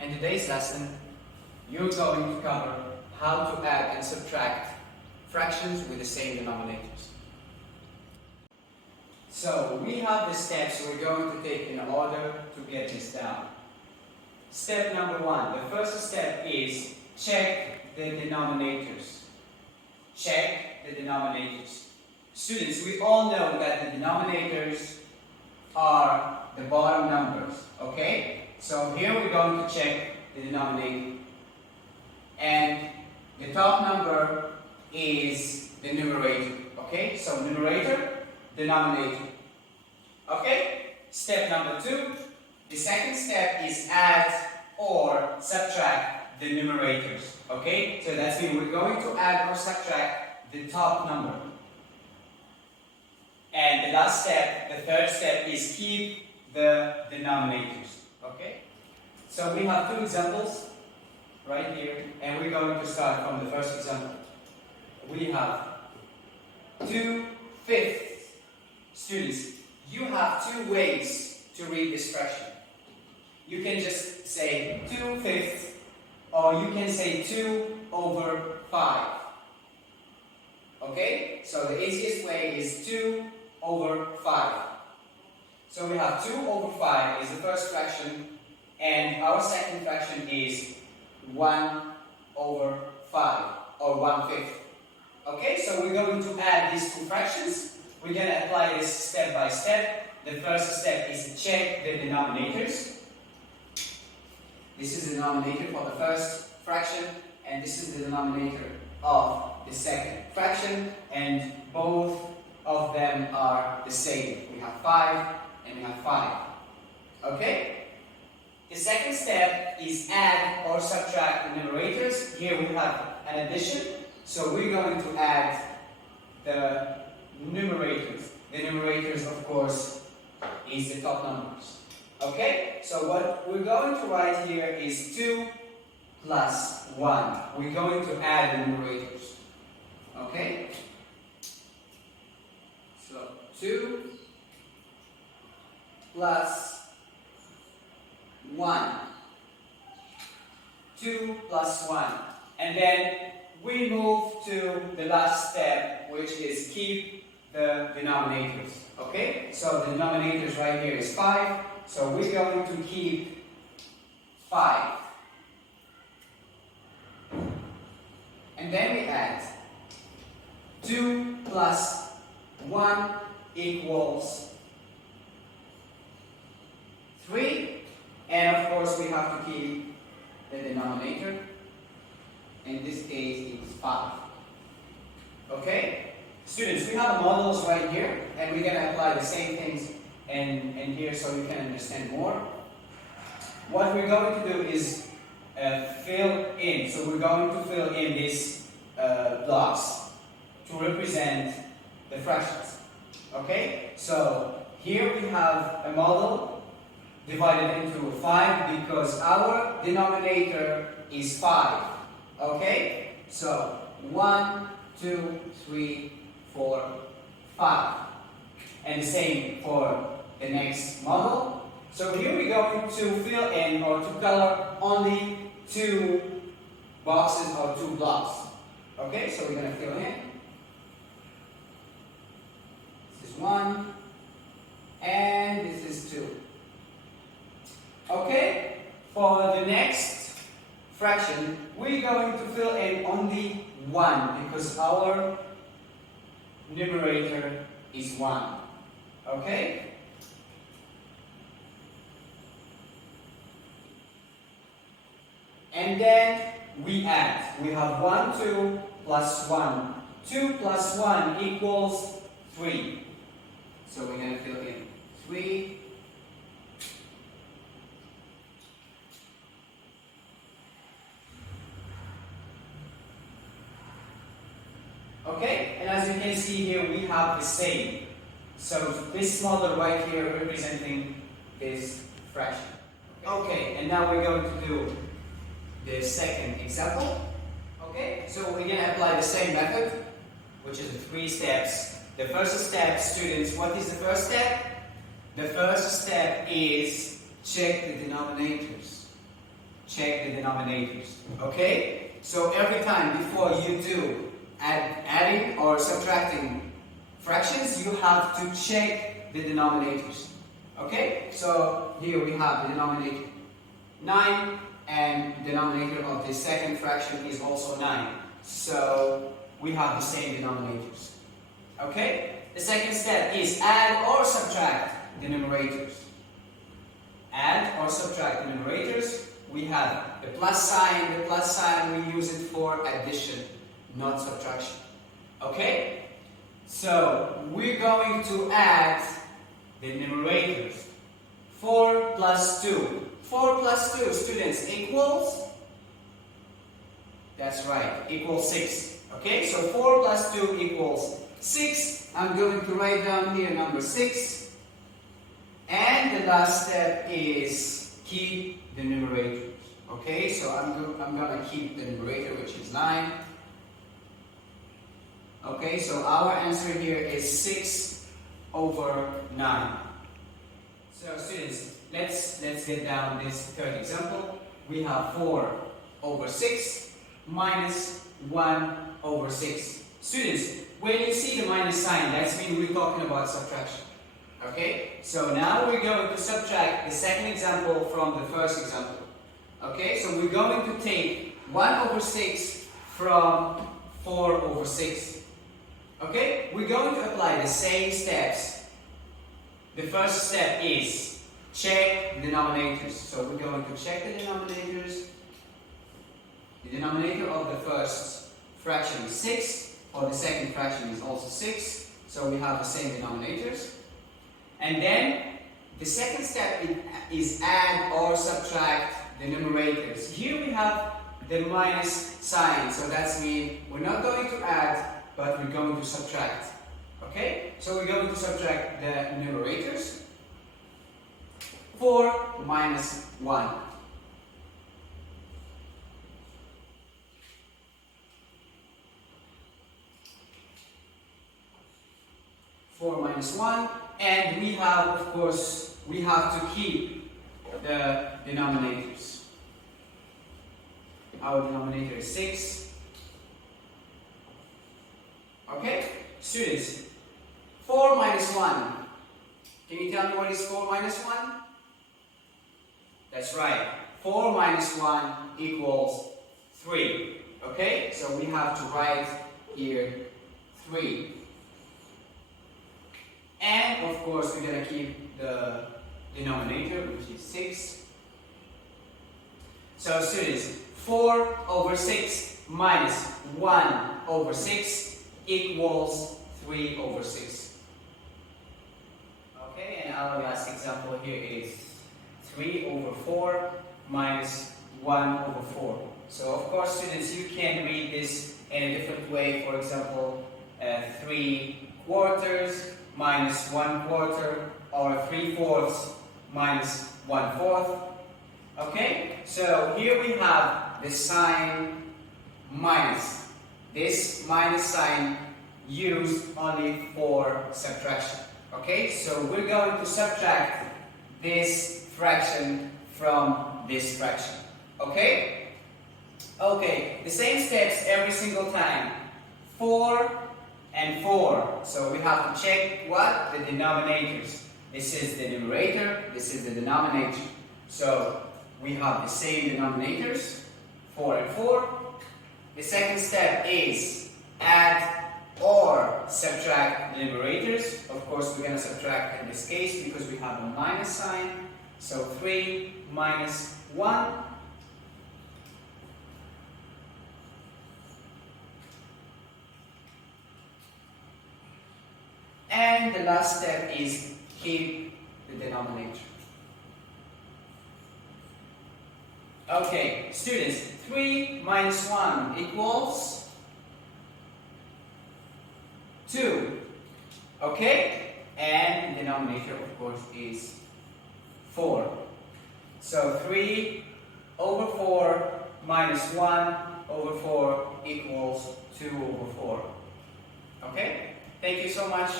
In today's lesson, you're going to cover how to add and subtract fractions with the same denominators. So we have the steps we're going to take in order to get this down. Step number one, the first step is check the denominators. Check the denominators. Students, we all know that the denominators are the bottom numbers, okay? So here we're going to check the denominator. And the top number is the numerator, okay? So numerator, denominator. Okay? Step number two, the second step is add or subtract the numerators, okay? So that's means we're going to add or subtract the top number. And the last step, the third step, is keep the denominators, okay? So we have two examples right here, and we're going to start from the first example. We have 2/5. Students, you have two ways to read this fraction. You can just say 2/5, or you can say 2/5. Okay? So the easiest way is 2/5. So we have 2/5 is the first fraction, and our second fraction is 1/5, or 1/5. Okay, so we're going to add these two fractions. We're going to apply this step by step. The first step is to check the denominators. This is the denominator for the first fraction, and this is the denominator of the second fraction, and both of them are the same. We have 5 and we have 5. Okay? The second step is add or subtract the numerators. Here we have an addition, so we're going to add the numerators. The numerators, of course, is the top numbers. Okay? So what we're going to write here is 2 plus 1. We're going to add the numerators. Okay? So 2 plus 1. 2 plus 1. And then we move to the last step, which is keep the denominators. Okay? So the denominators right here is 5. So we're going to keep 5. And then we add 2 plus 1 equals 3. And of course we have to keep the denominator. In this case it's 5. Okay? Students, we have models right here, and we're going to apply the same things in here so you can understand more. What we're going to do is fill in. So we're going to fill in these blocks to represent the fractions. Okay? So here we have a model divided into 5 because our denominator is 5. Okay? So 1, 2, 3, 4, 5. And the same for the next model. So here we're going to fill in or to color only 2 boxes or 2 blocks. Okay, so we're going to fill in. This is 1 and this is 2. Okay, for the next fraction, we're going to fill in only 1 because our numerator is 1. Okay? And then we add. We have 1, 2 plus 1. 2 plus 1 equals 3. So we're going to fill in 3. Okay, and as you can see here, we have the same. So this model right here representing this fraction. Okay, and now we're going to do the second example. Okay, so we're going to apply the same method, which is 3 steps. The first step, students, what is the first step? The first step is check the denominators. check the denominators. Okay? So every time before you do adding or subtracting fractions, you have to check the denominators. Okay? So here we have the denominator 9, and the denominator of the second fraction is also 9. So we have the same denominators. Okay? The second step is add or subtract the numerators. Add or subtract the numerators. We have the plus sign. The plus sign, we use it for addition, not subtraction. Okay? So we're going to add the numerators. 4 plus 2. 4 plus 2, students, equals? That's right, equals 6. Okay, so 4 plus 2 equals 6. I'm going to write down here number 6. And the last step is keep the numerators. Okay, so I'm going to keep the numerator, which is 9. Okay, so our answer here is 6 over 9. So students, let's get down this third example. We have 4 over 6 minus 1 over 6. Students, when you see the minus sign, that's mean we're talking about subtraction. Okay? So now we're going to subtract the second example from the first example. Okay? So we're going to take 1 over 6 from 4 over 6. Okay? We're going to apply the same steps. The first step is check the denominators. So we're going to check the denominators. The denominator of the first fraction is 6. For the second fraction is also 6. So we have the same denominators. And then the second step is add or subtract the numerators. Here we have the minus sign. So that's mean we're not going to add, but we're going to subtract. Okay? So we're going to subtract the numerators. 4 minus 1. 4 minus 1, and we have, of course, we have to keep the denominators. Our denominator is 6. Okay? Students, 4 minus 1. Can you tell me what is 4 minus 1? That's right. 4 minus 1 equals 3. Okay? So we have to write here 3. And of course, we're going to keep the denominator, which is 6. So students, 4 over 6 minus 1 over 6 equals 3 over 6. Okay, and our last example here is 3 over 4 minus 1 over 4. So of course, students, you can read this in a different way. For example, 3 quarters minus 1 quarter, or 3/4 minus 1/4. Okay, so here we have the sign minus. This minus sign used only for subtraction. Okay, so we're going to subtract this fraction from this fraction. Okay? Okay, the same steps every single time. 4 and 4. So we have to check what? The denominators. This is the numerator, this is the denominator. So we have the same denominators, 4 and 4. The second step is add or subtract the numerators. Of course, we're going to subtract in this case because we have a minus sign. So 3 minus 1. And the last step is keep the denominator. Okay, students, 3 minus 1 equals 2. Okay? And the denominator, of course, is 4. So 3 over 4 minus 1 over 4 equals 2 over 4. Okay? Thank you so much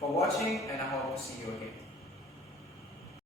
for watching, and I hope to see you again.